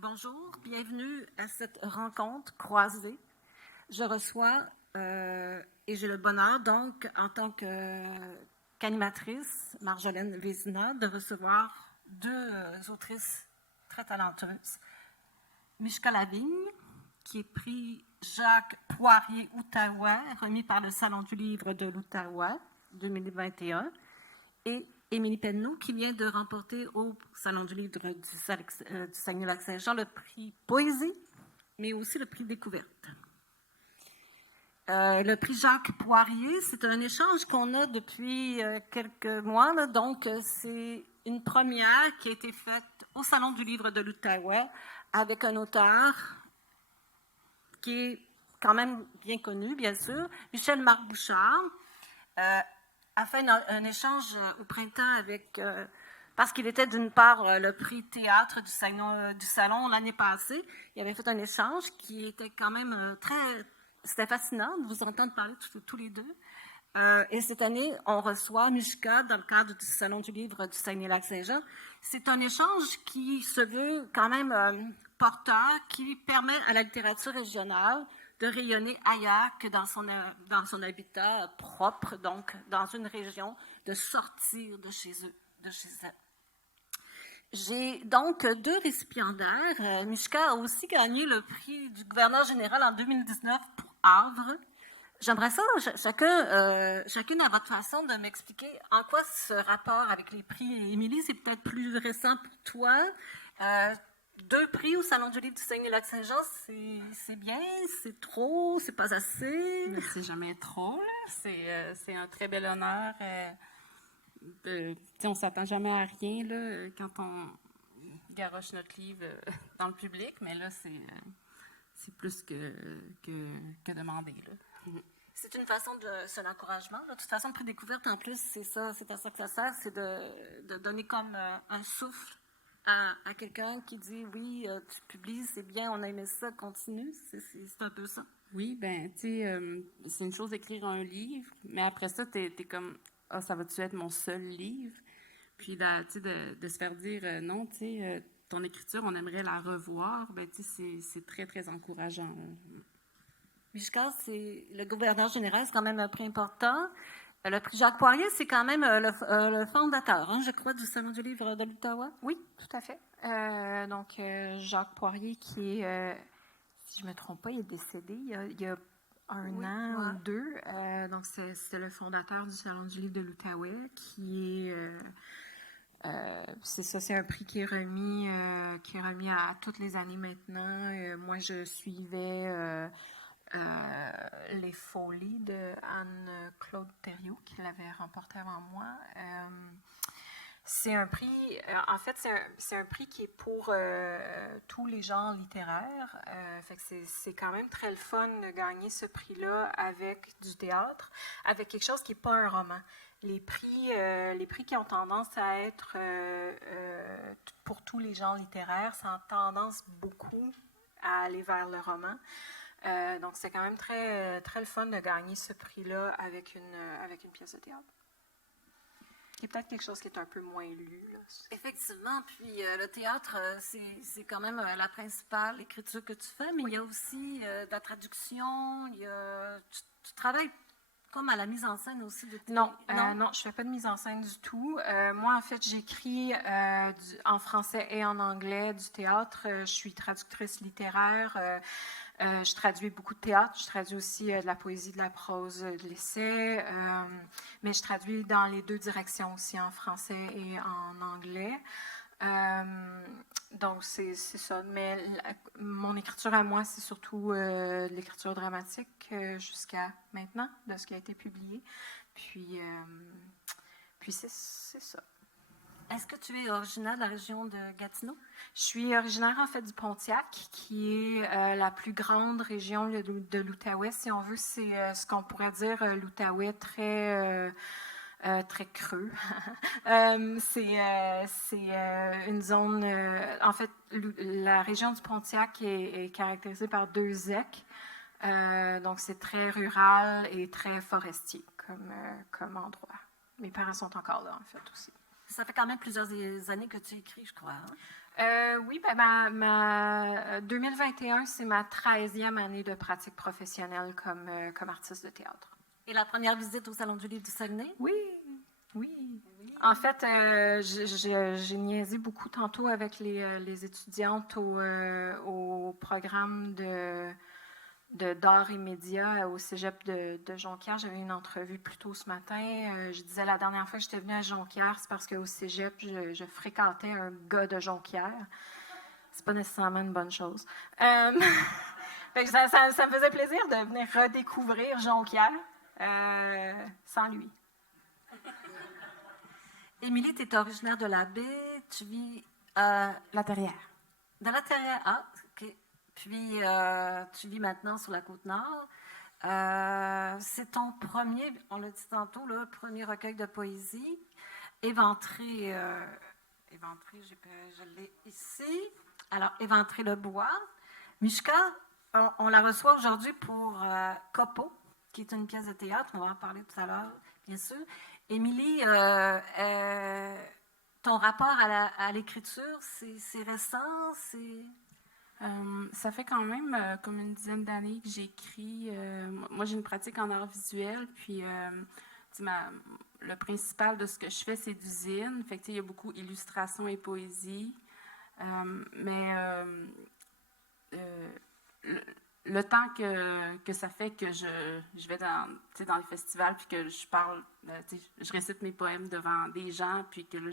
Bonjour, bienvenue à cette rencontre croisée. Je reçois, et j'ai le bonheur, donc, en tant qu'animatrice, Marjolaine Vézina, de recevoir deux autrices très talentueuses. Mishka Lavigne, qui est prix Jacques Poirier-Outaouais, remis par le Salon du livre de l'Outaouais 2021, et Émilie Penneau, qui vient de remporter au Salon du livre du Saguenay-Lac-Saint-Jean le prix Poésie, mais aussi le prix Découverte. Le prix Jacques Poirier, c'est un échange qu'on a depuis quelques mois, là, donc c'est une première qui a été faite au Salon du livre de l'Outaouais avec un auteur qui est quand même bien connu, bien sûr, Michel-Marc Bouchard, a fait un échange au printemps avec, parce qu'il était d'une part le prix théâtre du salon l'année passée. Il avait fait un échange qui était quand même c'était fascinant de vous entendre parler tous les deux. Et cette année, on reçoit Mishka dans le cadre du Salon du livre du Saguenay-Lac-Saint-Jean. C'est un échange qui se veut quand même porteur, qui permet à la littérature régionale de rayonner ailleurs que dans son habitat propre, donc dans une région, de sortir de chez eux, de chez elle. J'ai donc deux récipiendaires. Mishka a aussi gagné le prix du gouverneur général en 2019 pour Havre. J'aimerais ça, chacune à votre façon, de m'expliquer en quoi ce rapport avec les prix. Émilie, c'est peut-être plus récent pour toi. Deux prix au Salon du livre du Saguenay-Lac-Saint-Jean, c'est bien, c'est trop, c'est pas assez? Mais c'est jamais trop, là. C'est un très bel honneur. On ne s'attend jamais à rien là, quand on garoche notre livre dans le public, mais là, c'est plus que demander. Là. C'est une façon c'est un encouragement. De toute façon, le prix Découverte, en plus, c'est à ça que ça sert, c'est de donner comme un souffle à quelqu'un qui dit oui, tu publies, c'est bien, on a aimé ça, continue. C'est un peu ça. Oui, ben, tu sais, c'est une chose d'écrire un livre, mais après ça, t'es comme, ah, ça va-tu être mon seul livre? Puis, tu sais, de se faire dire, non, tu sais, ton écriture, on aimerait la revoir, ben, tu sais, c'est très, très encourageant. Mishka, c'est le gouverneur général, c'est quand même un prix important. Le prix Jacques Poirier, c'est quand même le fondateur, hein, je crois, du Salon du livre de l'Ottawa. Oui, tout à fait. Donc, Jacques Poirier, qui est, si je ne me trompe pas, il est décédé il y a un an ou deux. Donc, c'est le fondateur du Salon du livre de l'Outaouais, qui est... c'est ça, c'est un prix qui est remis à toutes les années maintenant. Moi, je suivais... Les Folies de Anne-Claude Thériault, qui l'avait remporté avant moi. C'est un prix, en fait, c'est un prix qui est pour tous les genres littéraires. Fait que c'est quand même très le fun de gagner ce prix-là avec du théâtre, avec quelque chose qui n'est pas un roman. Les prix qui ont tendance à être pour tous les genres littéraires, ça a tendance beaucoup à aller vers le roman. Donc, c'est quand même très, très le fun de gagner ce prix-là avec une pièce de théâtre. Il y a peut-être quelque chose qui est un peu moins lu. Là. Effectivement, puis le théâtre, c'est quand même la principale écriture que tu fais, mais oui. Il y a aussi de la traduction, tu travailles comme à la mise en scène aussi de tes... Non, je ne fais pas de mise en scène du tout. Moi, en fait, j'écris en français et en anglais du théâtre. Je suis traductrice littéraire. Je traduis beaucoup de théâtre, je traduis aussi de la poésie, de la prose, de l'essai, mais je traduis dans les deux directions aussi, en français et en anglais. Donc, c'est ça. Mais mon écriture à moi, c'est surtout de l'écriture dramatique jusqu'à maintenant, de ce qui a été publié. Puis c'est ça. Est-ce que tu es originaire de la région de Gatineau? Je suis originaire, en fait, du Pontiac, qui est la plus grande région de l'Outaouais. Si on veut, c'est ce qu'on pourrait dire l'Outaouais très creux. C'est une zone... en fait, la région du Pontiac est caractérisée par deux zecs. Donc, c'est très rural et très forestier comme endroit. Mes parents sont encore là, en fait, aussi. Ça fait quand même plusieurs années que tu écris, je crois. Oui, ben ma 2021, c'est ma 13e année de pratique professionnelle comme artiste de théâtre. Et la première visite au Salon du Livre du Saguenay? Oui, oui. En fait, j'ai niaisé beaucoup tantôt avec les étudiantes au programme d'art et médias au cégep de Jonquière. J'avais une entrevue plus tôt ce matin. Je disais la dernière fois que j'étais venue à Jonquière, c'est parce qu'au cégep, je fréquentais un gars de Jonquière. C'est pas nécessairement une bonne chose. Fait que ça me faisait plaisir de venir redécouvrir Jonquière sans lui. Émilie, tu es originaire de la baie, tu vis La Terrière. dans la Terrière. Ah, ok. Puis tu vis maintenant sur la Côte-Nord. C'est ton premier, on l'a dit tantôt, là, premier recueil de poésie, Éventré, je l'ai ici. Alors, Éventré le bois. Mishka, on la reçoit aujourd'hui pour Copo, qui est une pièce de théâtre, on va en parler tout à l'heure, bien sûr. Émilie, ton rapport à l'écriture, c'est récent, c'est... Ça fait quand même comme une dizaine d'années que j'écris. Moi, j'ai une pratique en art visuel, puis le principal de ce que je fais, c'est d'usine. Fait que, il y a beaucoup illustration et poésie. Le temps que ça fait que je vais dans les festivals, puis que je parle, je récite mes poèmes devant des gens, puis que là,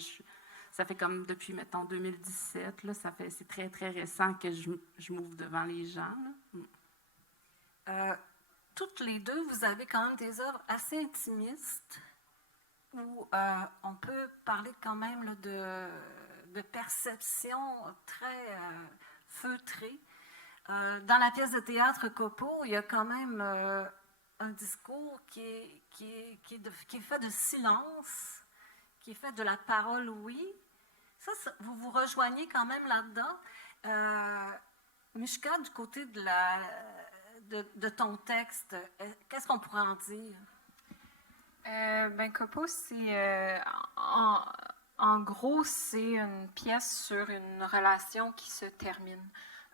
ça fait comme depuis, mettons, 2017, là, c'est très, très récent que je m'ouvre devant les gens. Toutes les deux, vous avez quand même des œuvres assez intimistes, où on peut parler quand même là, de perception très feutrée. Dans la pièce de théâtre Copo, il y a quand même un discours qui est fait de silence, qui est fait de la parole, oui. Ça, vous vous rejoignez quand même là-dedans. Mishka, du côté de ton texte, qu'est-ce qu'on pourrait en dire? Copo, c'est... en gros, c'est une pièce sur une relation qui se termine.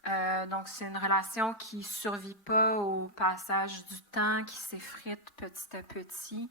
Donc, c'est une relation qui ne survit pas au passage du temps, qui s'effrite petit à petit.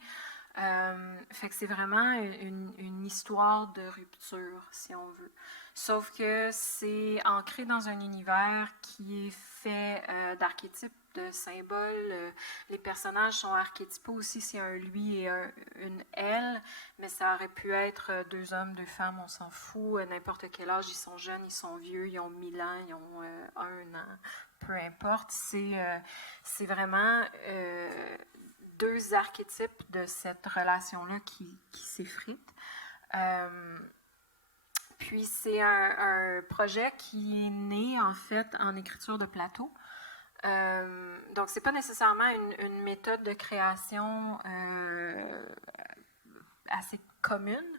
Fait que c'est vraiment une histoire de rupture, si on veut. Sauf que c'est ancré dans un univers qui est fait d'archétypes, de symboles. Les personnages sont archétypaux aussi, c'est un lui et une elle, mais ça aurait pu être deux hommes, deux femmes, on s'en fout, n'importe quel âge, ils sont jeunes, ils sont vieux, ils ont 1000 ans, ils ont 1 an, peu importe. C'est vraiment deux archétypes de cette relation-là qui s'effrite. Puis c'est un projet qui est né en fait en écriture de plateau. Donc c'est pas nécessairement une méthode de création assez commune.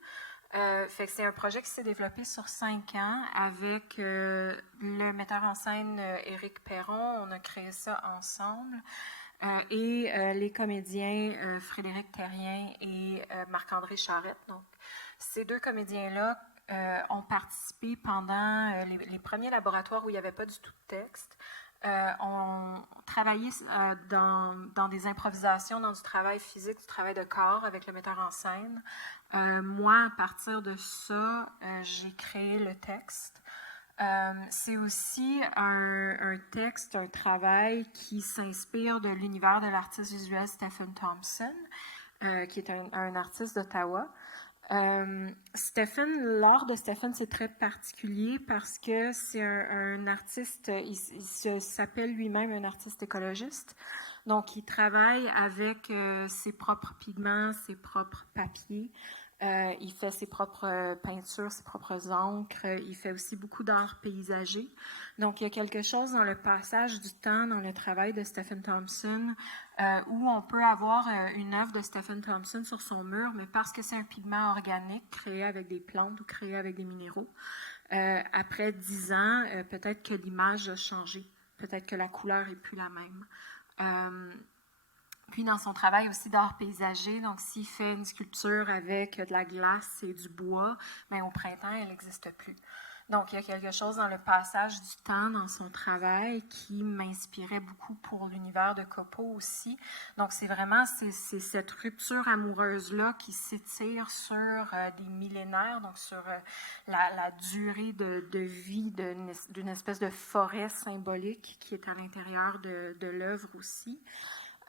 Fait que c'est un projet qui s'est développé sur 5 ans avec le metteur en scène Éric Perron. On a créé ça ensemble. Et les comédiens Frédéric Terrien et Marc-André Charette. Donc, ces deux comédiens-là ont participé pendant les premiers laboratoires où il n'y avait pas du tout de texte. On travaillait dans des improvisations, dans du travail physique, du travail de corps avec le metteur en scène. Moi, à partir de ça, j'ai créé le texte. C'est aussi un texte, un travail qui s'inspire de l'univers de l'artiste visuel Stephen Thompson, qui est un artiste d'Ottawa. L'art de Stephen, c'est très particulier parce que c'est un artiste, il s'appelle lui-même un artiste écologiste. Donc, il travaille avec ses propres pigments, ses propres papiers. Il fait ses propres peintures, ses propres encres. Il fait aussi beaucoup d'art paysager. Donc, il y a quelque chose dans le passage du temps, dans le travail de Stephen Thompson, où on peut avoir une œuvre de Stephen Thompson sur son mur, mais parce que c'est un pigment organique créé avec des plantes ou créé avec des minéraux, après 10 ans, peut-être que l'image a changé. Peut-être que la couleur n'est plus la même. Puis dans son travail aussi d'art paysager, donc s'il fait une sculpture avec de la glace et du bois, bien, au printemps, elle n'existe plus. Donc, il y a quelque chose dans le passage du temps, dans son travail, qui m'inspirait beaucoup pour l'univers de Copo aussi. Donc, c'est vraiment cette rupture amoureuse-là qui s'étire sur des millénaires, donc sur la durée de vie d'une espèce de forêt symbolique qui est à l'intérieur de l'œuvre aussi.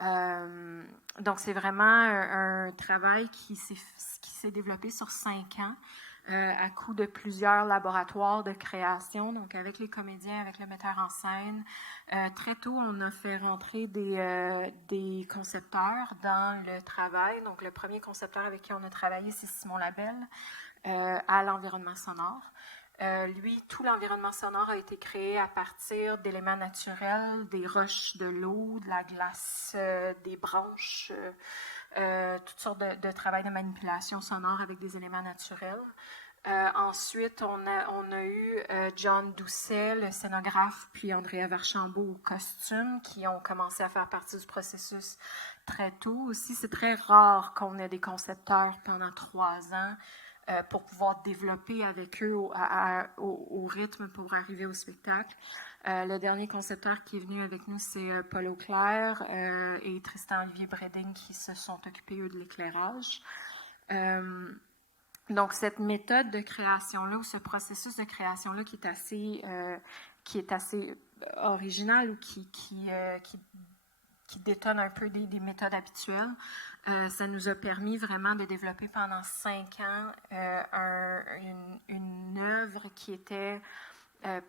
Donc, c'est vraiment un travail qui s'est développé sur 5 ans. À coup de plusieurs laboratoires de création, donc avec les comédiens, avec le metteur en scène. Très tôt, on a fait rentrer des concepteurs dans le travail. Donc, le premier concepteur avec qui on a travaillé, c'est Simon Labelle, à l'environnement sonore. Lui, tout l'environnement sonore a été créé à partir d'éléments naturels, des roches, de l'eau, de la glace, des branches, toutes sortes de travail de manipulation sonore avec des éléments naturels. Ensuite, on a eu John Doucet, le scénographe, puis Andrea Verchambault au costume, qui ont commencé à faire partie du processus très tôt. Aussi, c'est très rare qu'on ait des concepteurs pendant 3 ans pour pouvoir développer avec eux au rythme pour arriver au spectacle. Le dernier concepteur qui est venu avec nous, c'est Paul Auclair et Tristan-Olivier Breding qui se sont occupés, eux, de l'éclairage. Donc, cette méthode de création-là, ou ce processus de création-là qui est assez original ou qui détonne un peu des méthodes habituelles, ça nous a permis vraiment de développer pendant 5 ans une œuvre qui était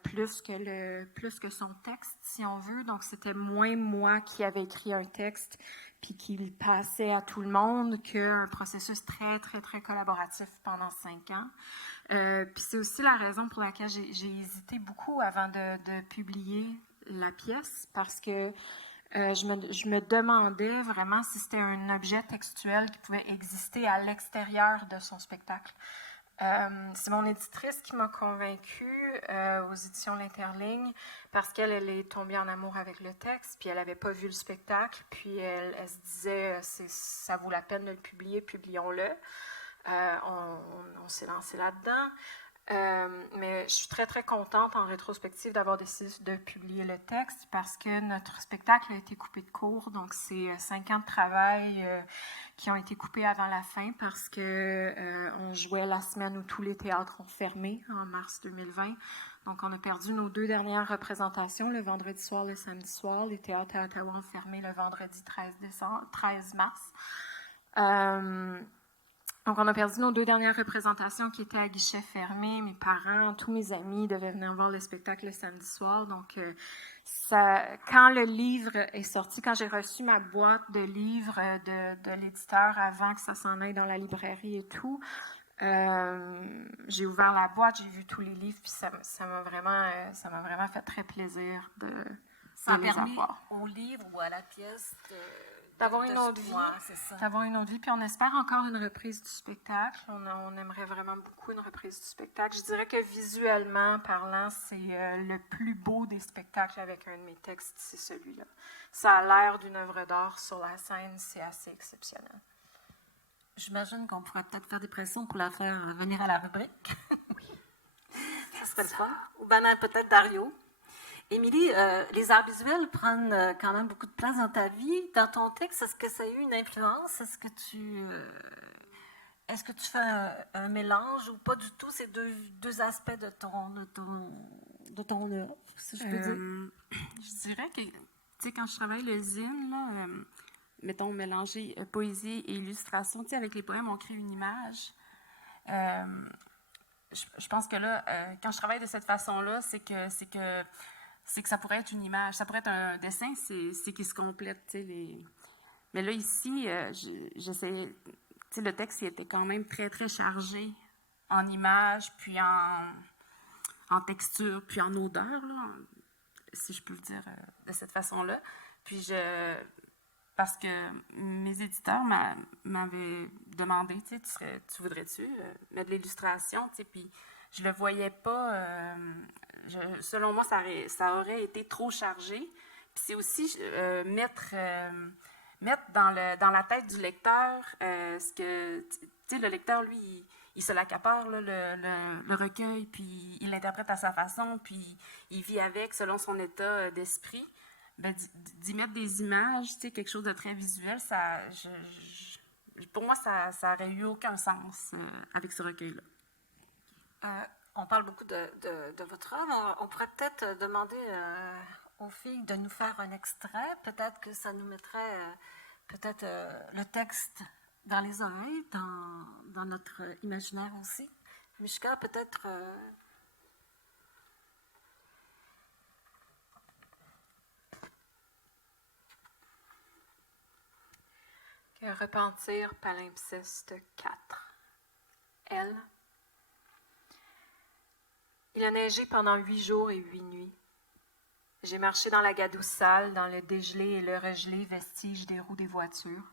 plus que son texte, si on veut. Donc, c'était moins moi qui avais écrit un texte puis qui le passait à tout le monde qu'un processus très, très, très collaboratif pendant 5 ans. Puis c'est aussi la raison pour laquelle j'ai hésité beaucoup avant de publier la pièce, parce que je me demandais vraiment si c'était un objet textuel qui pouvait exister à l'extérieur de son spectacle. C'est mon éditrice qui m'a convaincue aux éditions L'Interligne, parce qu'elle est tombée en amour avec le texte, puis elle n'avait pas vu le spectacle, puis elle se disait ça vaut la peine de le publier, publions-le. On s'est lancé là-dedans. Mais je suis très, très contente en rétrospective d'avoir décidé de publier le texte, parce que notre spectacle a été coupé de court. Donc, c'est 5 ans de travail qui ont été coupés avant la fin, parce que on jouait la semaine où tous les théâtres ont fermé en mars 2020. Donc, on a perdu nos 2 dernières représentations, le vendredi soir, le samedi soir. Les théâtres à Ottawa ont fermé le vendredi 13 mars. Donc, on a perdu nos 2 dernières représentations qui étaient à guichet fermé. Mes parents, tous mes amis devaient venir voir le spectacle le samedi soir. Donc, quand le livre est sorti, quand j'ai reçu ma boîte de livres de l'éditeur avant que ça s'en aille dans la librairie et tout, j'ai ouvert la boîte, j'ai vu tous les livres, puis ça m'a vraiment fait très plaisir de les avoir. Au livre ou à la pièce d'avoir une autre vie. C'est ça. D'avoir une autre vie. Puis on espère encore une reprise du spectacle. On aimerait vraiment beaucoup une reprise du spectacle. Je dirais que visuellement parlant, c'est le plus beau des spectacles avec un de mes textes, c'est celui-là. Ça a l'air d'une œuvre d'art sur la scène, c'est assez exceptionnel. J'imagine qu'on pourrait peut-être faire des pressions pour la faire venir à la rubrique. Oui. Ça serait le fun. Ou bien peut-être Dario. Émilie, les arts visuels prennent quand même beaucoup de place dans ta vie. Dans ton texte, est-ce que ça a eu une influence? Est-ce que tu fais un mélange ou pas du tout ces deux aspects de ton œuvre, si je peux dire? Je dirais que, tu sais, quand je travaille le zine, là, mettons, mélanger poésie et illustration, tu sais, avec les poèmes, on crée une image. Je pense que là, quand je travaille de cette façon-là, c'est que ça pourrait être une image, ça pourrait être un dessin, c'est qui se complète, tu sais. Mais là, ici, j'essaie, tu sais, le texte, il était quand même très, très chargé en images, puis en texture, puis en odeur, là, si je peux le dire de cette façon-là. Puis parce que mes éditeurs m'avaient demandé, tu sais, tu voudrais-tu mettre de l'illustration, tu sais, puis je le voyais pas. Selon moi, ça aurait été trop chargé. Puis c'est aussi mettre dans la tête du lecteur ce que, tu sais, le lecteur, lui, il se l'accapare, là, le recueil, puis il l'interprète à sa façon, puis il vit avec selon son état d'esprit. Ben, d'y mettre des images, tu sais, quelque chose de très visuel, pour moi, ça n'aurait eu aucun sens avec ce recueil-là. On parle beaucoup de votre œuvre. On pourrait peut-être demander aux filles de nous faire un extrait. Peut-être que ça nous mettrait le texte dans les oreilles, dans notre imaginaire aussi. Mishka, peut-être... Repentir, palimpseste 4. Elle. Il a neigé pendant 8 jours et 8 nuits. J'ai marché dans la gadoue sale, dans le dégelé et le regelé, vestiges des roues des voitures.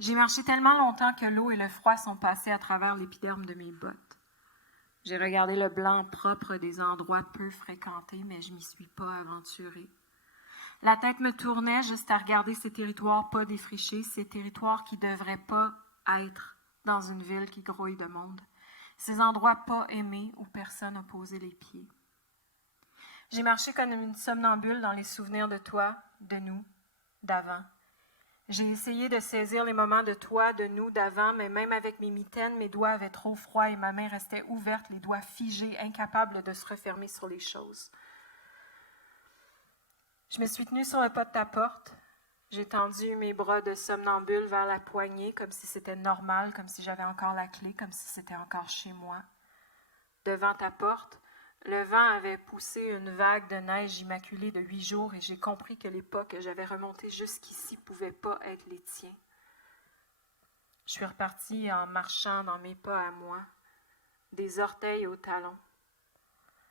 J'ai marché tellement longtemps que l'eau et le froid sont passés à travers l'épiderme de mes bottes. J'ai regardé le blanc propre des endroits peu fréquentés, mais je m'y suis pas aventurée. La tête me tournait juste à regarder ces territoires pas défrichés, ces territoires qui devraient pas être dans une ville qui grouille de monde, ces endroits pas aimés où personne n'a posé les pieds. J'ai marché comme une somnambule dans les souvenirs de toi, de nous, d'avant. J'ai essayé de saisir les moments de toi, de nous, d'avant, mais même avec mes mitaines, mes doigts avaient trop froid et ma main restait ouverte, les doigts figés, incapables de se refermer sur les choses. Je me suis tenue sur le pas de ta porte. J'ai tendu mes bras de somnambule vers la poignée, comme si c'était normal, comme si j'avais encore la clé, comme si c'était encore chez moi. Devant ta porte, le vent avait poussé une vague de neige immaculée de 8 jours et j'ai compris que les pas que j'avais remontés jusqu'ici ne pouvaient pas être les tiens. Je suis repartie en marchant dans mes pas à moi, des orteils aux talons.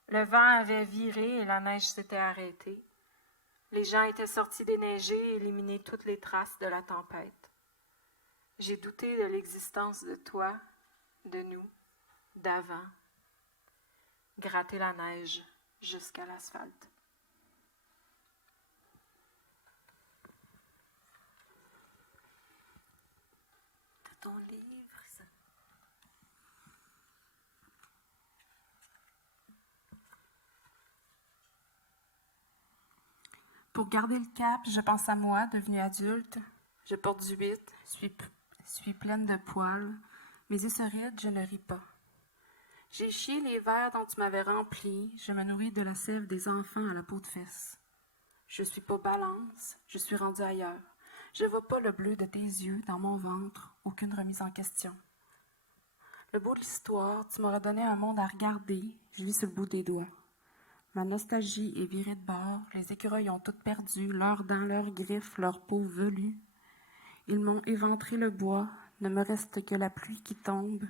Le vent avait viré et la neige s'était arrêtée. Les gens étaient sortis déneiger et éliminer toutes les traces de la tempête. J'ai douté de l'existence de toi, de nous, d'avant. Gratter la neige jusqu'à l'asphalte. De ton livre, ça. Pour garder le cap, je pense à moi, devenue adulte. Je porte du 8, suis pleine de poils. Mes yeux se rident, je ne ris pas. J'ai chié les verres dont tu m'avais rempli. Je me nourris de la sève des enfants à la peau de fesse. Je suis pas balance, je suis rendue ailleurs. Je vois pas le bleu de tes yeux dans mon ventre, aucune remise en question. Le beau de l'histoire, tu m'auras donné un monde à regarder, je vis sur le bout des doigts. Ma nostalgie est virée de bord, les écureuils ont toutes perdu, leurs dents, leurs griffes, leur peau velue. Ils m'ont éventré le bois, ne me reste que la pluie qui tombe.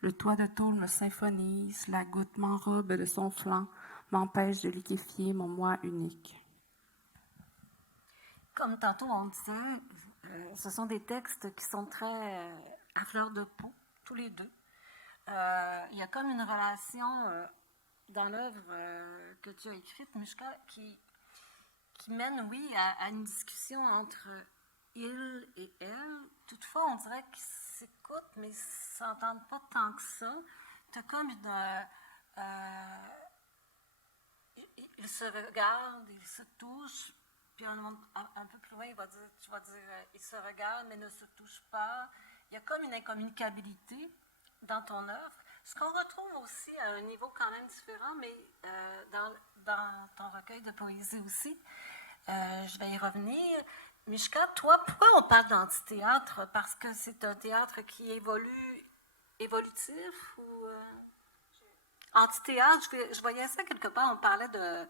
Le toit de tôle me symphonise, la goutte m'enrobe de son flanc, m'empêche de liquéfier mon moi unique. Comme tantôt on disait, ce sont des textes qui sont très à fleur de peau, tous les deux. Il y a comme une relation dans l'œuvre que tu as écrite, Mishka, qui mène, oui, à une discussion entre il et elle. Toutefois, on dirait qu'ils s'écoutent, mais ils ne s'entendent pas tant que ça. Tu as comme une... ils se regardent, ils se touchent, puis un peu plus loin, tu vas dire ils se regardent, mais ne se touchent pas. Il y a comme une incommunicabilité dans ton œuvre. Ce qu'on retrouve aussi à un niveau quand même différent, mais dans ton recueil de poésie aussi. Je vais y revenir. Mishka, toi, pourquoi on parle d'antithéâtre? Parce que c'est un théâtre qui évolutif ou... Antithéâtre, je voyais ça quelque part, on parlait de...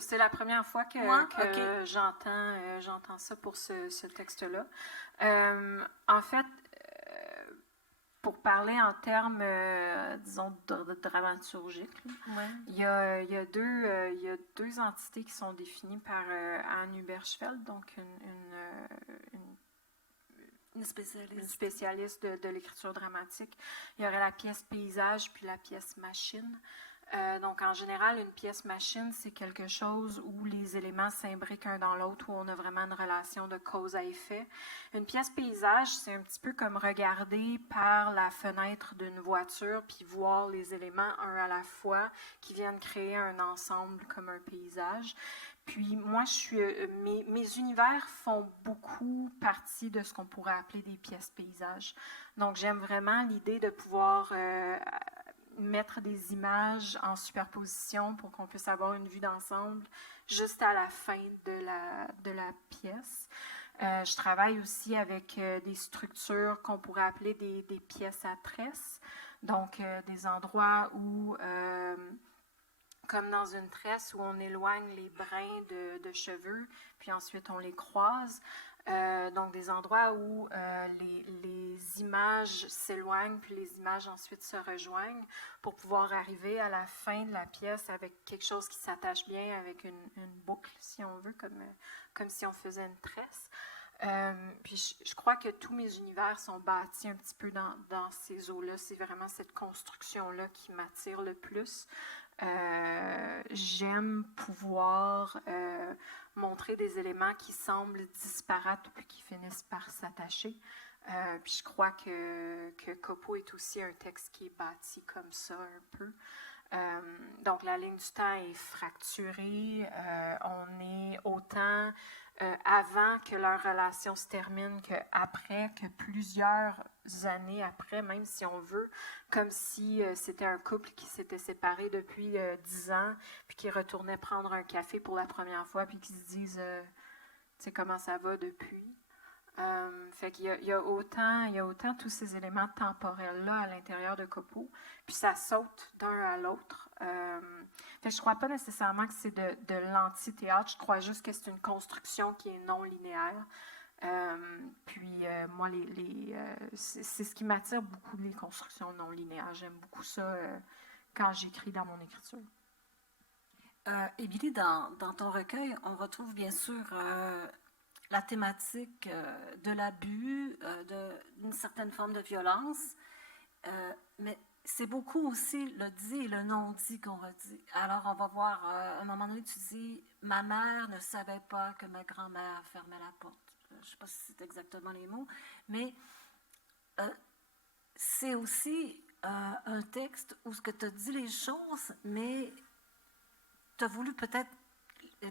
C'est la première fois que okay. j'entends ça pour ce texte-là. En fait, pour parler en termes, disons, dramaturgiques, ouais. il y a deux entités qui sont définies par Anne Huberschfeld, donc une spécialiste de l'écriture dramatique. Il y aurait la pièce paysage puis la pièce machine. Donc, en général, une pièce machine, c'est quelque chose où les éléments s'imbriquent un dans l'autre, où on a vraiment une relation de cause à effet. Une pièce paysage, c'est un petit peu comme regarder par la fenêtre d'une voiture puis voir les éléments un à la fois qui viennent créer un ensemble comme un paysage. Puis moi, mes univers font beaucoup partie de ce qu'on pourrait appeler des pièces paysages. Donc, j'aime vraiment l'idée de pouvoir mettre des images en superposition pour qu'on puisse avoir une vue d'ensemble juste à la fin de la pièce. Je travaille aussi avec des structures qu'on pourrait appeler des pièces à tresse, donc des endroits où, comme dans une tresse, où on éloigne les brins de cheveux, puis ensuite on les croise. Donc des endroits où les images s'éloignent, puis les images ensuite se rejoignent pour pouvoir arriver à la fin de la pièce avec quelque chose qui s'attache bien avec une boucle, si on veut, comme si on faisait une tresse. Puis je crois que tous mes univers sont bâtis un petit peu dans ces eaux-là. C'est vraiment cette construction-là qui m'attire le plus. J'aime pouvoir montrer des éléments qui semblent disparates puis qui finissent par s'attacher. Puis je crois que Copo est aussi un texte qui est bâti comme ça un peu. Donc la ligne du temps est fracturée. On est autant avant que leur relation se termine qu'après, que plusieurs années après, même si on veut, comme si c'était un couple qui s'était séparé depuis 10 ans, puis qui retournait prendre un café pour la première fois, puis qui se disent, tu sais, comment ça va depuis. Fait qu'il y a autant tous ces éléments temporels-là à l'intérieur de Copo, puis ça saute d'un à l'autre. Fait que je ne crois pas nécessairement que c'est de l'anti-théâtre, je crois juste que c'est une construction qui est non linéaire. Moi, c'est ce qui m'attire beaucoup, les constructions non linéaires. J'aime beaucoup ça quand j'écris dans mon écriture. Émilie, dans ton recueil, on retrouve bien sûr la thématique de l'abus, d'une certaine forme de violence, mais c'est beaucoup aussi le dit et le non-dit qu'on redit. Alors, on va voir, à un moment donné, tu dis « Ma mère ne savait pas que ma grand-mère fermait la porte ». Je ne sais pas si c'est exactement les mots, mais c'est aussi un texte où ce que tu as dit les choses, mais tu as voulu peut-être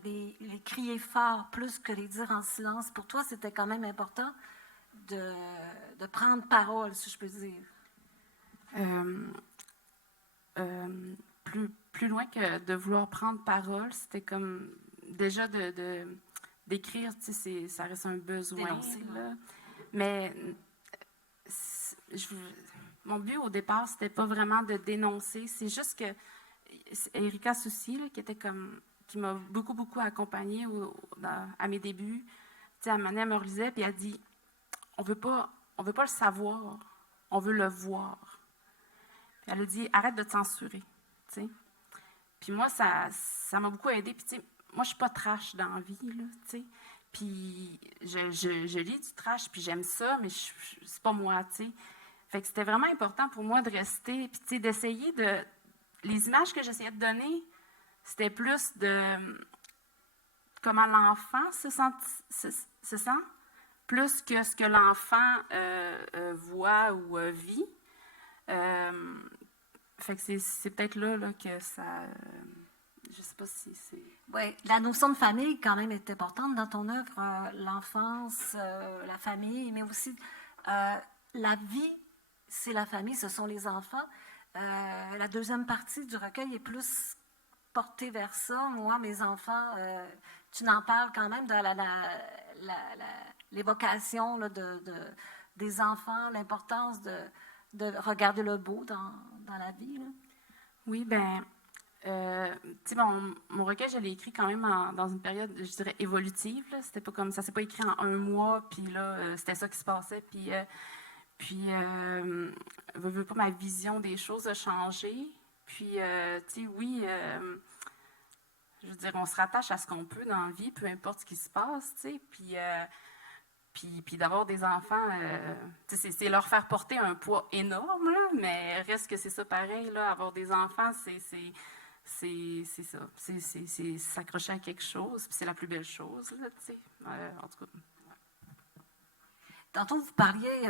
les crier fort plus que les dire en silence. Pour toi, c'était quand même important de prendre parole, si je peux dire. Plus loin que de vouloir prendre parole, c'était comme déjà d'écrire, tu sais, ça reste un besoin. Dénoncer, là. Mais mon but au départ, c'était pas vraiment de dénoncer, c'est juste que Erika Soucy, là, qui m'a beaucoup accompagnée à mes débuts, tu sais, à un moment donné, elle me relisait, puis elle dit on veut pas le savoir, on veut le voir. Puis elle a dit arrête de te censurer, tu sais. Puis moi, ça m'a beaucoup aidée. Puis tu sais, moi, je suis pas trash dans la vie, là, tu sais. Puis je lis du trash, puis j'aime ça, mais c'est pas moi, tu sais. Fait que c'était vraiment important pour moi de rester, puis tu sais, d'essayer de... Les images que j'essayais de donner, c'était plus de comment l'enfant se sent, plus que ce que l'enfant voit ou vit. Fait que c'est peut-être là que ça... je sais pas si c'est... Oui, la notion de famille, quand même, est importante dans ton œuvre. L'enfance, la famille, mais aussi la vie, c'est la famille, ce sont les enfants. La deuxième partie du recueil est plus portée vers ça. Moi, mes enfants, tu n'en parles quand même de l'évocation là, des enfants, l'importance de regarder le beau dans la vie. Là. Oui, bien, tu sais, mon recueil, je l'ai écrit quand même dans une période, je dirais, évolutive. Là. C'était pas comme ça, s'est pas écrit en un mois, puis là, c'était ça qui se passait. Puis veux pas, ma vision des choses a changé. Puis, tu sais, oui, je veux dire, on se rattache à ce qu'on peut dans la vie, peu importe ce qui se passe, tu sais. Puis Puis d'avoir des enfants, c'est leur faire porter un poids énorme, là, mais reste que c'est ça pareil, là, avoir des enfants, c'est ça. C'est s'accrocher à quelque chose, puis c'est la plus belle chose, là, tu sais. En tout cas. Tantôt, vous parliez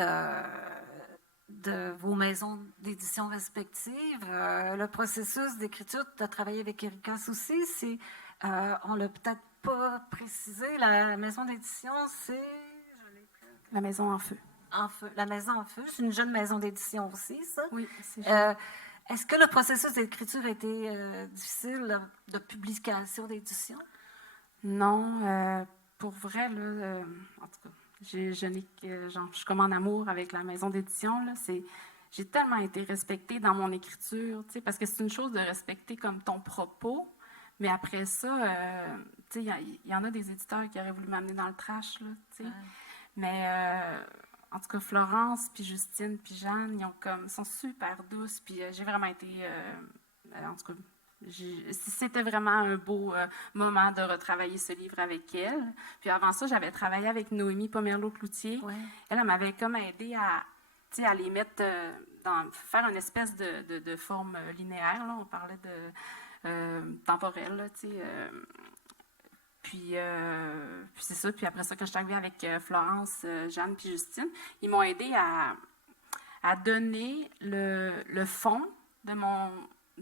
de vos maisons d'édition respectives. Le processus d'écriture, tu as travaillé avec Erika Soucy, on l'a peut-être pas précisé, la maison d'édition, c'est... La maison en feu. En feu. La maison en feu, c'est une jeune maison d'édition aussi, ça? Oui, c'est jeune. Est-ce que le processus d'écriture a été difficile de publication d'édition? Non, pour vrai, là, en tout cas, je suis comme en amour avec la maison d'édition, là, j'ai tellement été respectée dans mon écriture, tu sais, parce que c'est une chose de respecter comme ton propos, mais après ça, tu sais, il y en a des éditeurs qui auraient voulu m'amener dans le trash, là, tu sais. Mais en tout cas, Florence, puis Justine, puis Jeanne, sont super douces, puis j'ai vraiment été, en tout cas, c'était vraiment un beau moment de retravailler ce livre avec elle. Puis avant ça, j'avais travaillé avec Noémie Pomerleau-Cloutier. Ouais. Elle m'avait comme aidé à les mettre faire une espèce de forme linéaire, là. On parlait de temporelle, là, tu sais. Puis c'est ça. Puis après ça, quand je suis arrivée avec Florence, Jeanne puis Justine, ils m'ont aidé à donner le fond de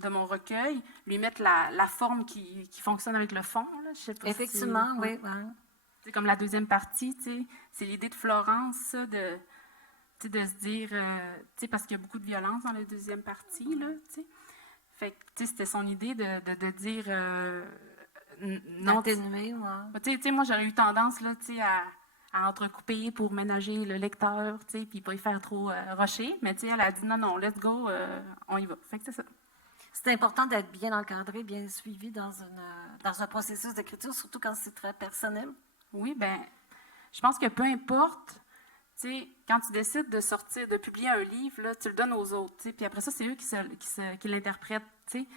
mon recueil, lui mettre la forme qui fonctionne avec le fond. Là. Je sais pas. Effectivement, oui. C'est comme la deuxième partie, tu sais. C'est l'idée de Florence, ça, de se dire, tu sais, parce qu'il y a beaucoup de violence dans la deuxième partie, là, tu sais. Fait que, tu sais, c'était son idée de dire... non, atténué, tu sais, moi, j'aurais eu tendance, là, tu sais, à entrecouper pour ménager le lecteur, tu sais, puis pas y faire trop rusher. Mais, tu sais, elle a dit non, let's go, on y va. Fait que c'est ça. C'est important d'être bien encadré, bien suivi dans un processus d'écriture, surtout quand c'est très personnel. Oui, bien, je pense que peu importe, tu sais, quand tu décides de publier un livre, là, tu le donnes aux autres, tu sais, puis après ça, c'est eux qui l'interprètent, tu sais.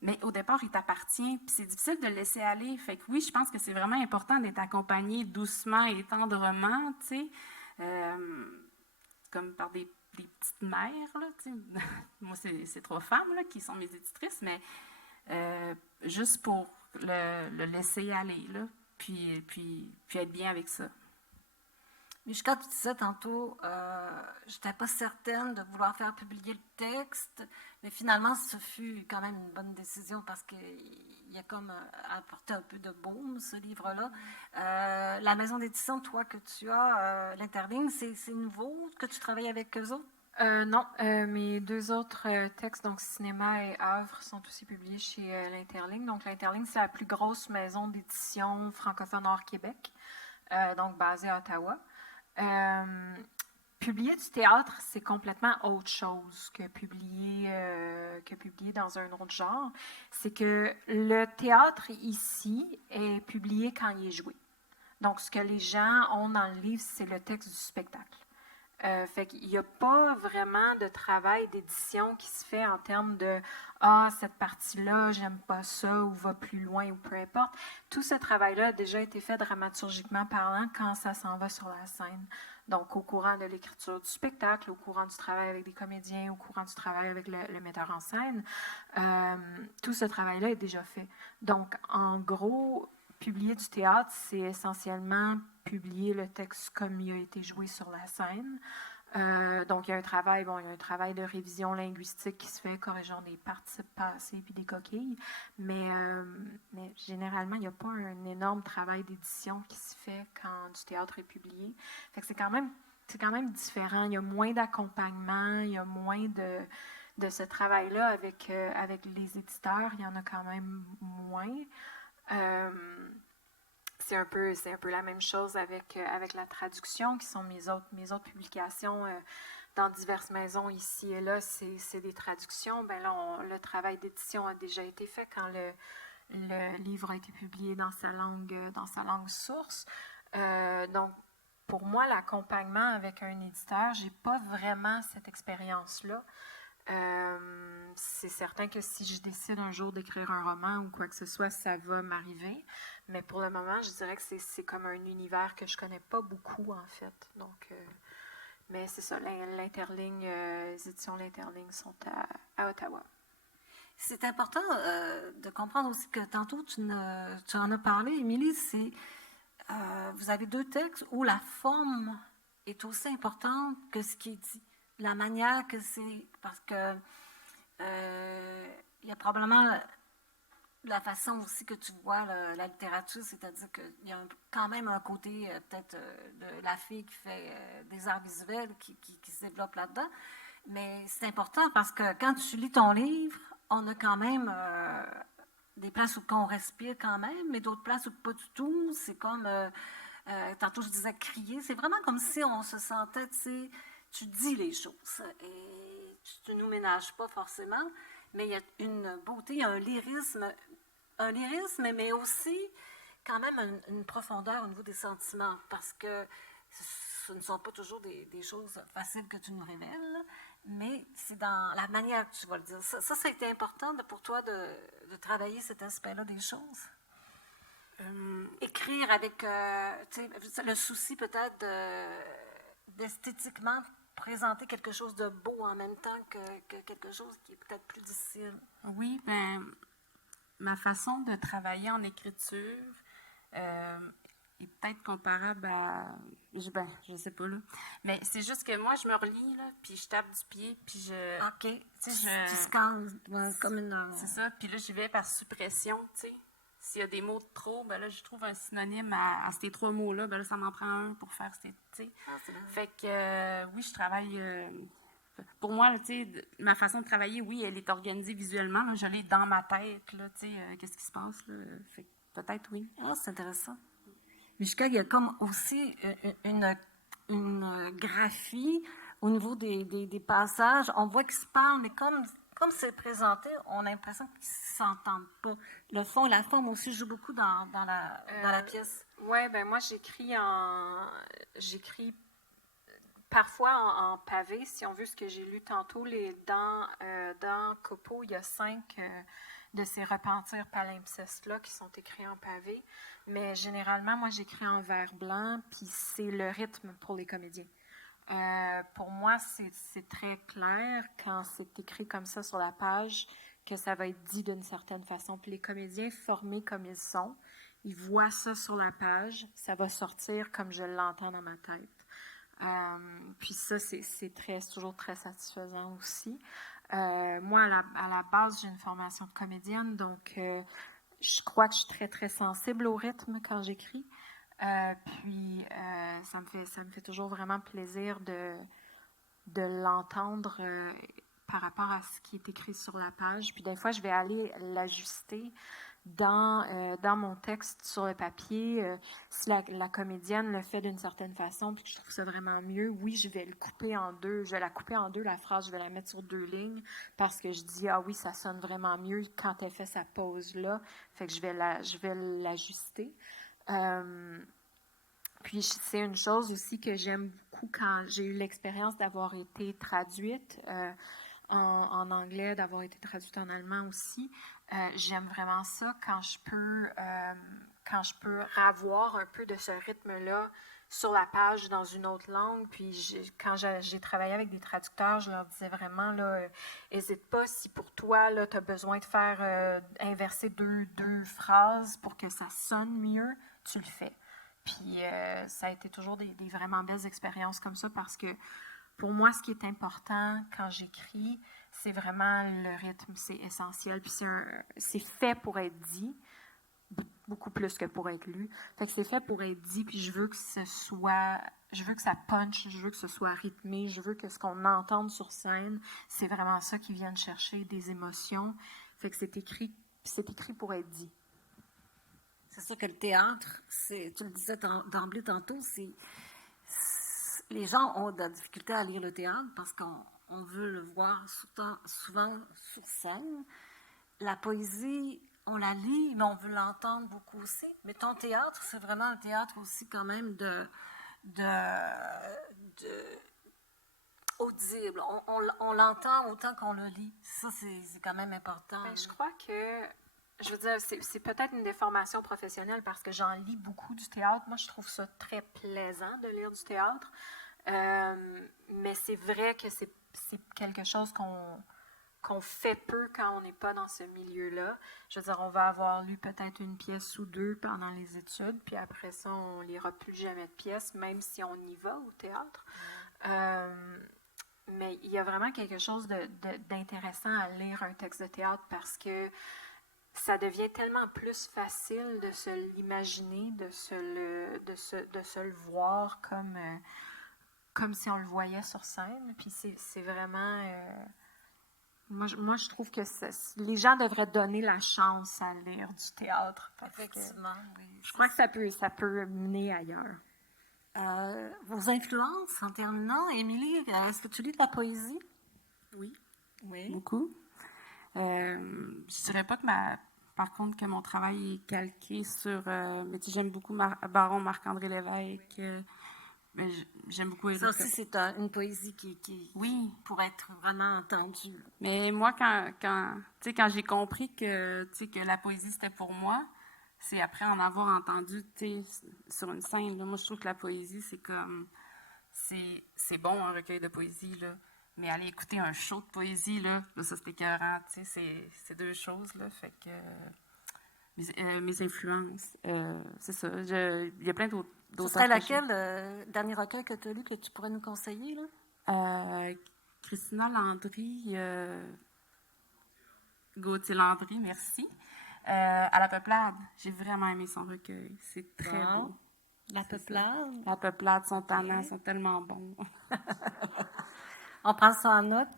Mais au départ, il t'appartient, puis c'est difficile de le laisser aller. Fait que oui, je pense que c'est vraiment important d'être accompagné doucement et tendrement, tu sais, comme par des petites mères, là, tu sais. Moi, c'est 3 femmes, là, qui sont mes éditrices, mais juste pour le laisser aller, là, puis être bien avec ça. Mais quand tu disais tantôt, je n'étais pas certaine de vouloir faire publier le texte, mais finalement, ce fut quand même une bonne décision parce qu'il a comme apporté un peu de baume, ce livre-là. La maison d'édition, toi, que tu as, l'Interligne, c'est nouveau que tu travailles avec eux autres? Non, mes 2 autres textes, donc Cinéma et Œuvre, sont aussi publiés chez l'Interligne. Donc, l'Interligne, c'est la plus grosse maison d'édition francophone hors Québec, donc basée à Ottawa. Publier du théâtre, c'est complètement autre chose que publier dans un autre genre. C'est que le théâtre ici est publié quand il est joué. Donc, ce que les gens ont dans le livre, c'est le texte du spectacle. Fait qu'il n'y a pas vraiment de travail d'édition qui se fait en termes de « Ah, cette partie-là, j'aime pas ça » ou « va plus loin » ou peu importe. Tout ce travail-là a déjà été fait dramaturgiquement parlant quand ça s'en va sur la scène. Donc, au courant de l'écriture du spectacle, au courant du travail avec des comédiens, au courant du travail avec le metteur en scène, tout ce travail-là est déjà fait. Donc, en gros, publier du théâtre, c'est essentiellement publier le texte comme il a été joué sur la scène. Donc, il y a un travail de révision linguistique qui se fait, corrigeant des participes passés puis des coquilles, mais généralement, il n'y a pas un énorme travail d'édition qui se fait quand du théâtre est publié. Fait que c'est quand même différent. Il y a moins d'accompagnement, il y a moins de ce travail-là avec les éditeurs. Il y en a quand même moins. C'est un peu la même chose avec la traduction, qui sont mes autres publications dans diverses maisons ici et là. C'est des traductions. Ben là, le travail d'édition a déjà été fait quand le livre a été publié dans sa langue source. Donc, pour moi, l'accompagnement avec un éditeur, j'ai pas vraiment cette expérience-là. C'est certain que si je décide un jour d'écrire un roman ou quoi que ce soit, ça va m'arriver. Mais pour le moment, je dirais que c'est comme un univers que je connais pas beaucoup, en fait. Donc, mais c'est ça, l'Interligne, les éditions L'Interligne sont à Ottawa. C'est important de comprendre aussi que tantôt, tu en as parlé, Émilie, vous avez 2 textes où la forme est aussi importante que ce qui est dit. La manière que c'est... Parce que il y a probablement la façon aussi que tu vois la littérature, c'est-à-dire qu'il y a quand même un côté peut-être de la fille qui fait des arts visuels qui se développe là-dedans. Mais c'est important parce que quand tu lis ton livre, on a quand même des places où on respire quand même, mais d'autres places où pas du tout. C'est comme, tantôt je disais crier, c'est vraiment comme si on se sentait, tu dis les choses et tu ne nous ménages pas forcément, mais il y a une beauté, il y a un lyrisme, mais aussi quand même une profondeur au niveau des sentiments, parce que ce ne sont pas toujours des choses faciles que tu nous révèles, mais c'est dans la manière que tu vas le dire. Ça a été important pour toi de travailler cet aspect-là des choses? Écrire avec le souci peut-être d'esthétiquement présenter quelque chose de beau en même temps que quelque chose qui est peut-être plus difficile. Oui, ben ma façon de travailler en écriture est peut-être comparable à... je sais pas, là. Mais c'est juste que moi, je me relis, là, puis je tape du pied, puis je... OK. Tu scannes comme une... C'est ça, puis là, j'y vais par suppression, tu sais. S'il y a des mots de trop, ben là, je trouve un synonyme à ces 3 mots-là, ben là, ça m'en prend un pour faire ces... Tu sais. Fait que, oui, je travaille... pour moi, tu sais, ma façon de travailler, oui, elle est organisée visuellement. Là, je l'ai dans ma tête, là, tu sais, qu'est-ce qui se passe, là. Fait que peut-être, oui. Ah, c'est intéressant. Jusqu'à, il y a comme aussi une graphie au niveau des passages. On voit qu'ils se parlent, mais comme c'est présenté, on a l'impression qu'ils ne s'entendent pas. Le fond et la forme aussi jouent beaucoup dans la pièce. Oui, ben moi, j'écris parfois en pavé, si on veut, ce que j'ai lu tantôt. Dans Copeau, il y a 5 de ces repentirs palimpsestes-là qui sont écrits en pavé. Mais généralement, moi, j'écris en vert blanc, puis c'est le rythme pour les comédiens. Pour moi, c'est très clair quand c'est écrit comme ça sur la page que ça va être dit d'une certaine façon. Puis les comédiens formés comme ils sont, ils voient ça sur la page, ça va sortir comme je l'entends dans ma tête. Puis ça, c'est toujours très satisfaisant aussi. Moi, à la base, j'ai une formation de comédienne, donc je crois que je suis très, très sensible au rythme quand j'écris. Puis ça me fait toujours vraiment plaisir de l'entendre par rapport à ce qui est écrit sur la page. Puis des fois, je vais aller l'ajuster dans mon texte sur le papier. Si la comédienne le fait d'une certaine façon, puis que je trouve ça vraiment mieux, oui, je vais le couper en 2. Je vais la couper en 2, la phrase, je vais la mettre sur 2 lignes, parce que je dis, ah oui, ça sonne vraiment mieux quand elle fait sa pause-là. Fait que je vais l'ajuster. Puis c'est une chose aussi que j'aime beaucoup quand j'ai eu l'expérience d'avoir été traduite en anglais, d'avoir été traduite en allemand aussi. J'aime vraiment ça quand je peux avoir un peu de ce rythme-là sur la page dans une autre langue. Puis quand j'ai travaillé avec des traducteurs, je leur disais vraiment, là, hésite pas, si pour toi, tu as besoin de faire inverser deux phrases pour que ça sonne mieux, tu le fais. Puis ça a été toujours des vraiment belles expériences comme ça, parce que pour moi, ce qui est important quand j'écris, c'est vraiment le rythme, c'est essentiel. Puis c'est fait pour être dit, beaucoup plus que pour être lu. Fait que c'est fait pour être dit, puis je veux que ça punch, je veux que ce soit rythmé, je veux que ce qu'on entende sur scène, c'est vraiment ça qui vienne chercher des émotions. Fait que c'est écrit pour être dit. C'est sûr que le théâtre, tu le disais d'emblée tantôt, les gens ont de la difficulté à lire le théâtre parce qu'on veut le voir souvent sur scène. La poésie, on la lit, mais on veut l'entendre beaucoup aussi. Mais ton théâtre, c'est vraiment un théâtre aussi quand même audible. On l'entend autant qu'on le lit. Ça, c'est quand même important. Ben, je crois que, je veux dire, c'est peut-être une déformation professionnelle parce que j'en lis beaucoup du théâtre. Moi, je trouve ça très plaisant de lire du théâtre. Mais c'est vrai que c'est quelque chose qu'on fait peu quand on n'est pas dans ce milieu-là. Je veux dire, on va avoir lu peut-être une pièce ou deux pendant les études, puis après ça, on ne lira plus jamais de pièces, même si on y va au théâtre. Mais il y a vraiment quelque chose d'intéressant à lire un texte de théâtre parce que ça devient tellement plus facile de se l'imaginer, de se le voir comme si on le voyait sur scène. Puis c'est vraiment... Moi, je trouve que les gens devraient donner la chance à lire du théâtre. Effectivement, oui. Je crois que ça peut mener ailleurs. Vos influences, en terminant, Émilie, est-ce que tu lis de la poésie? Oui. Oui. Beaucoup. Je dirais pas que par contre, que mon travail est calqué sur... mais tu sais, j'aime beaucoup Baron Marc-André Lévesque. Mais j'aime beaucoup Ça aussi, c'est une poésie qui oui, pour être vraiment entendue. Mais moi, quand j'ai compris que la poésie, c'était pour moi, c'est après en avoir entendu sur une scène. Là. Moi, je trouve que la poésie, c'est comme... C'est bon, un recueil de poésie, là. Mais aller écouter un show de poésie, là ça, c'est écœurant. C'est deux choses, là. Fait que... mes influences, c'est ça. Il y a plein d'autres. Ce serait laquelle, dernier recueil que tu as lu, que tu pourrais nous conseiller, là? Christina Landry, Gauthier Landry, merci. À la Peuplade, j'ai vraiment aimé son recueil. C'est très beau. La Peuplade? La Peuplade, son talent, sont tellement bons. On prend ça en note.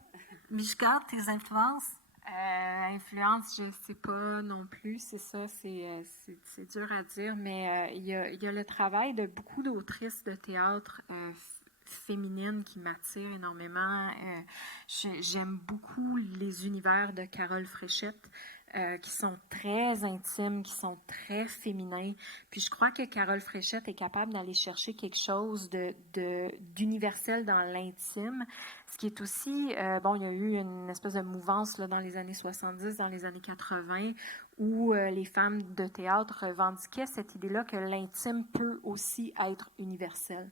Mishka, tes influences? Influence, je ne sais pas non plus, c'est ça, c'est dur à dire, mais il y a le travail de beaucoup d'autrices de théâtre féminines qui m'attirent énormément. J'aime beaucoup les univers de Carole Fréchette, qui sont très intimes, qui sont très féminins. Puis je crois que Carole Fréchette est capable d'aller chercher quelque chose d'universel dans l'intime, ce qui est aussi, il y a eu une espèce de mouvance là, dans les années 70, dans les années 80, où les femmes de théâtre revendiquaient cette idée-là que l'intime peut aussi être universel.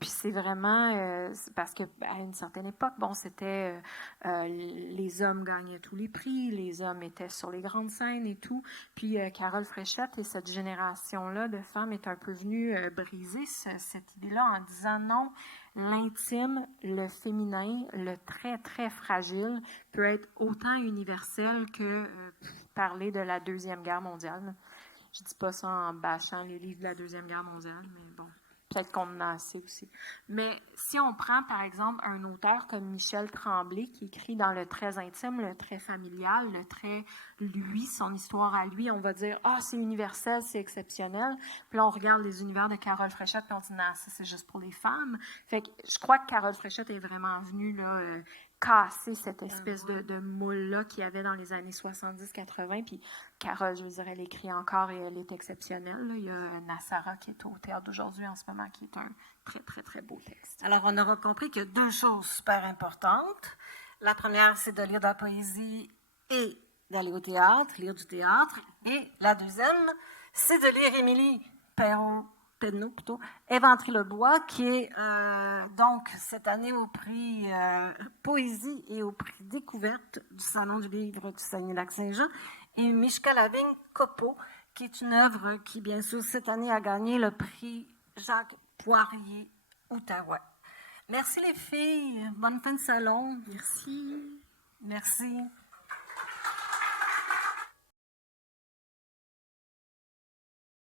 Puis c'est vraiment parce que à une certaine époque, c'était les hommes gagnaient tous les prix, les hommes étaient sur les grandes scènes et tout. Puis Carole Fréchette et cette génération-là de femmes est un peu venue briser cette idée-là en disant non, l'intime, le féminin, le très très fragile peut être autant universel que parler de la Deuxième Guerre mondiale. Je dis pas ça en bâchant les livres de la Deuxième Guerre mondiale, mais bon. Peut-être qu'on en a assez aussi. Mais si on prend, par exemple, un auteur comme Michel Tremblay, qui écrit dans le très intime, le très familial, le très lui, son histoire à lui, on va dire « Ah, c'est universel, c'est exceptionnel ». Puis là, on regarde les univers de Carole Fréchette, puis on dit « Non, ça, c'est juste pour les femmes ». Fait que je crois que Carole Fréchette est vraiment venue là, casser cette espèce de moule-là qu'il y avait dans les années 70-80. Puis Carole, je veux dire, elle écrit encore et elle est exceptionnelle. Là. Il y a Nassara qui est au théâtre d'aujourd'hui en ce moment, qui est un très, très, très beau texte. Alors, on aura compris qu'il y a deux choses super importantes. La première, c'est de lire de la poésie et d'aller au théâtre, lire du théâtre. Et la deuxième, c'est de lire Émilie Pedneau, plutôt, Éventrer-le-Bois, qui est donc cette année au prix Poésie et au prix Découverte du Salon du livre du Saguenay-Lac-Saint-Jean, et Mishka Lavigne-Copeau, qui est une œuvre qui, bien sûr, cette année a gagné le prix Jacques Poirier Outaouais. Merci les filles, bonne fin de salon. Merci. Merci.